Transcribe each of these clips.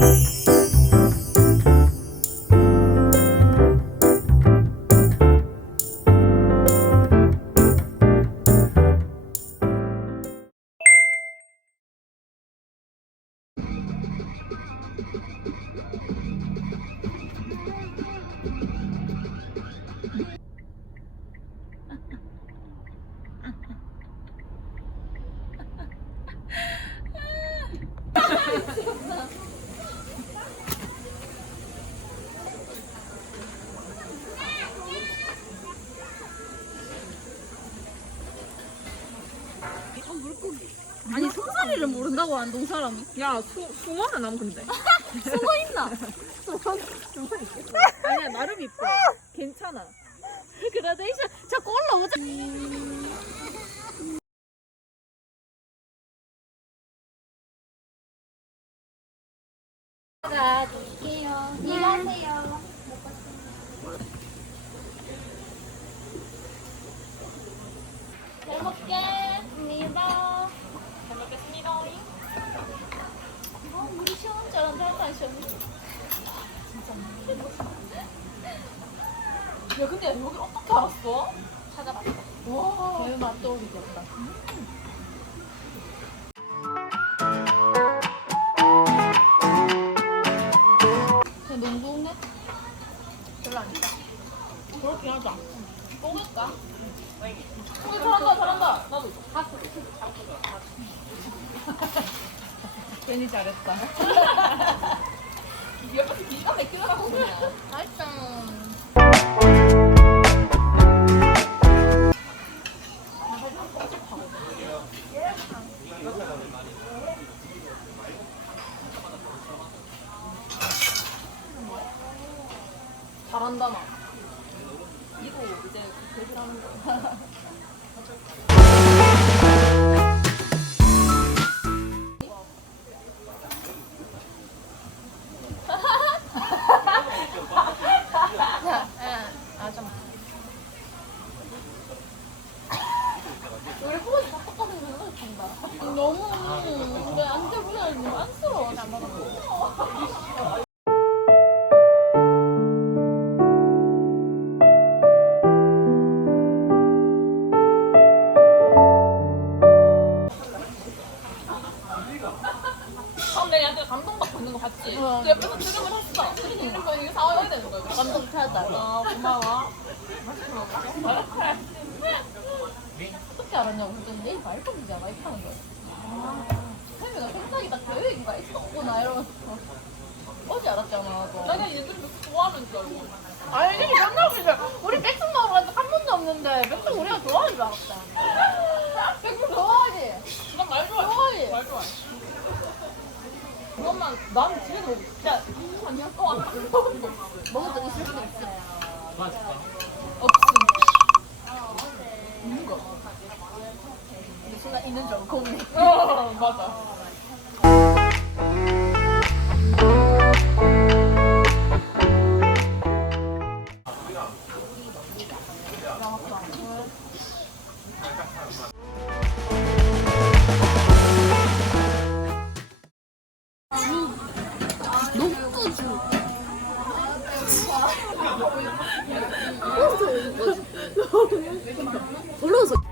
아니 안동 사람이 야, 수, 숭어는 남 근데. 수고 있나? 아니야, 나름 이뻐. 괜찮아. 그라데이션 자꾸 올라오자. 일하세요. 잘 먹겠습니다. 잘 먹겠습니다. 어, 물이 시원한 줄 안 시원해. 야, 근데 여기 어떻게 알았어? 찾아봤어. 와. 개맛 떠오르겠다 그냥 너무 좋은데? 별로 아니다. 그렇긴 하다 먹을까? 어, 잘한다, 잘한다. 나도. 괜히 잘했다 감동받고 있는 거 봤지? 그 옆에서 트림을 했어. 트림 거 이게 사와야 되는 거야. 감동 찾았다 아, 고마워. 어떻게 알았냐고 그랬더니 내일 말kom이잖아 이렇게 하는 거야 혜미가 생각이 다 계획인가 있었구나 이러면서 어제 알았잖아 너 내가 얘들도 좋아하는 줄 알고. 아니 맨날 그래 우리 백숙 먹으러 간적 한 번도 없는데 백숙 우리가 좋아하는 줄 알았다 백숙 좋아하지? 난말 좋아해. 좋아해 말 좋아해. 그것만, 난 집에서 먹고 진짜 한년 동안 먹을 적 있을 수도 있어. 없음. 있는 거. 근데 순간 있는 줄 알고 고민해 어, 맞아. 녹두주 올라와서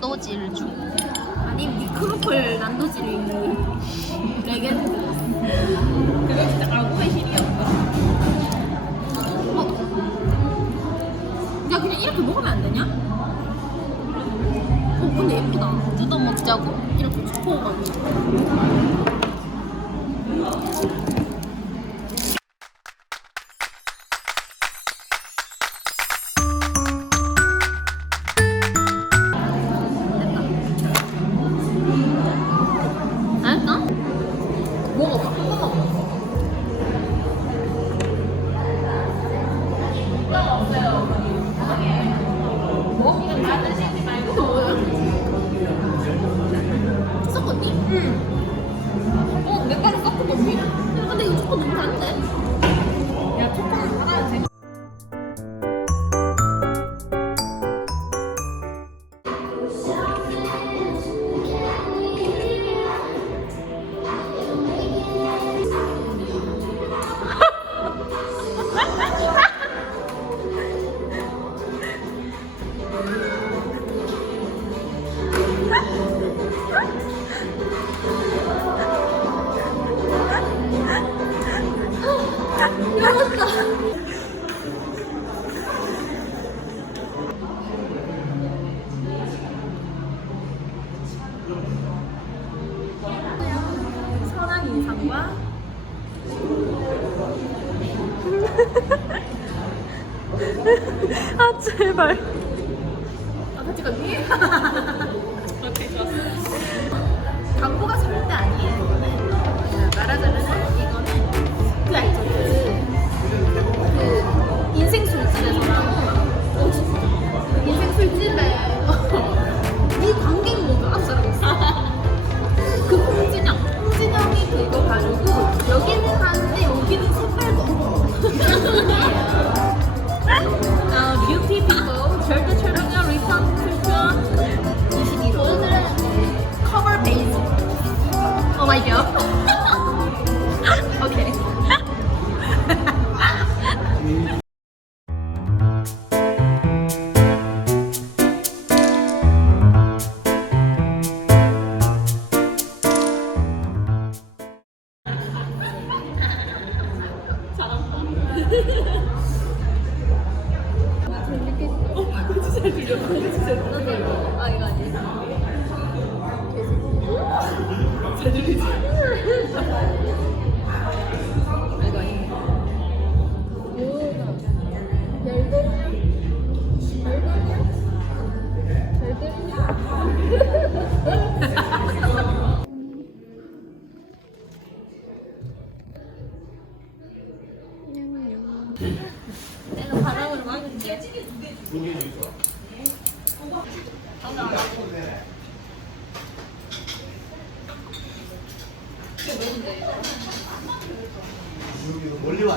난도질 중. 아니 미크로폴 난도질이 레게드. 그게 진짜 아구의 힘이었어. 야 그냥 이렇게 먹으면 안 되냐? 어 근데 예쁘다. 뜯어 먹자고 이렇게 초코가지고. 제발. 아 같이 가니?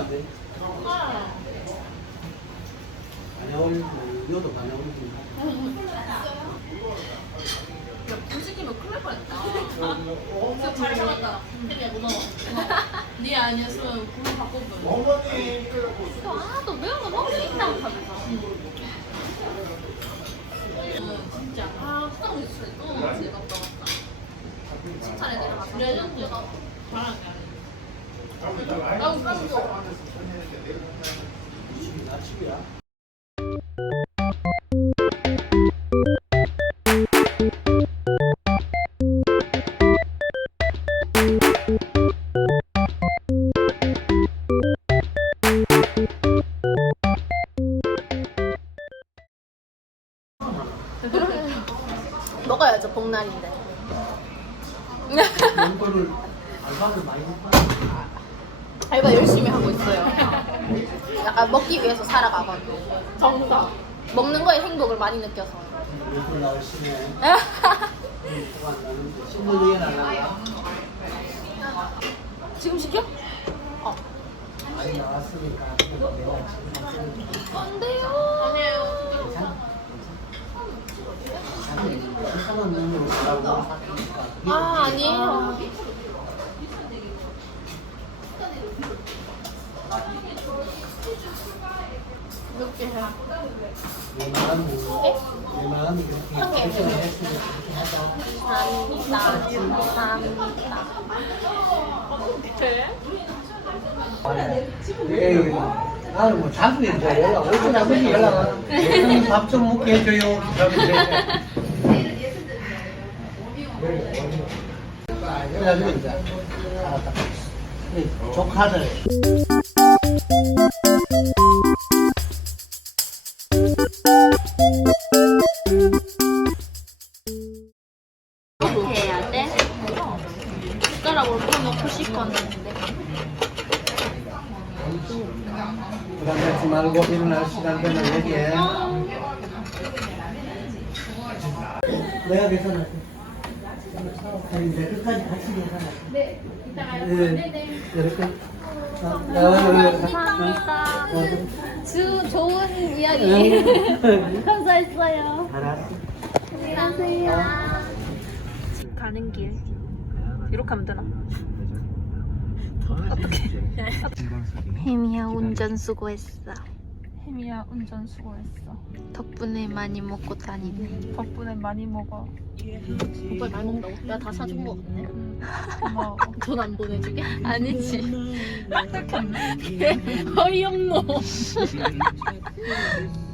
멀리 왔네. 반야올 이것도 반야올 불 시키면 큰일 날 뻔했다. 진짜 잘 참았다. 혜리야 고마워. 네 아니었으면 불 바꿔보면. 어머니. 약간 먹기 위해서 살아가거든요 정답. 먹는 거에 행복을 많이 느껴서 나오시네. 안 신문에. 지금 시켜? 어 많이 나왔으니까 그냥 내가 지금 안돼요 넘으로 가라고 아 아니에요. 뭐 연락 밥좀 먹게 해줘요 그래가지고 이제 조카들 이렇게 해야 돼? 숟가락으로 퍼놓고 싶었는데. 부담 갖지 말고 일어날 시간 되면 얘기해. 내가 계산할게. 아니 이제 끝까지 같이 계산할게. 네 이따가 네 이렇게. 어, 어, 감사합니다. 주 좋은 이야기 감사했어요. 알았어 안녕하세요. 가는 길. 이렇게 하면 되나? 혜미야 운전 수고했어. 혜미야 운전 수고했어. 덕분에 많이 먹고 다니네. 덕분에 많이 먹어. 오빠 많이 먹는다고? 내가 다 사준 거 같네. 고마워. 돈 안 보내주게? 아니지. 어이없노.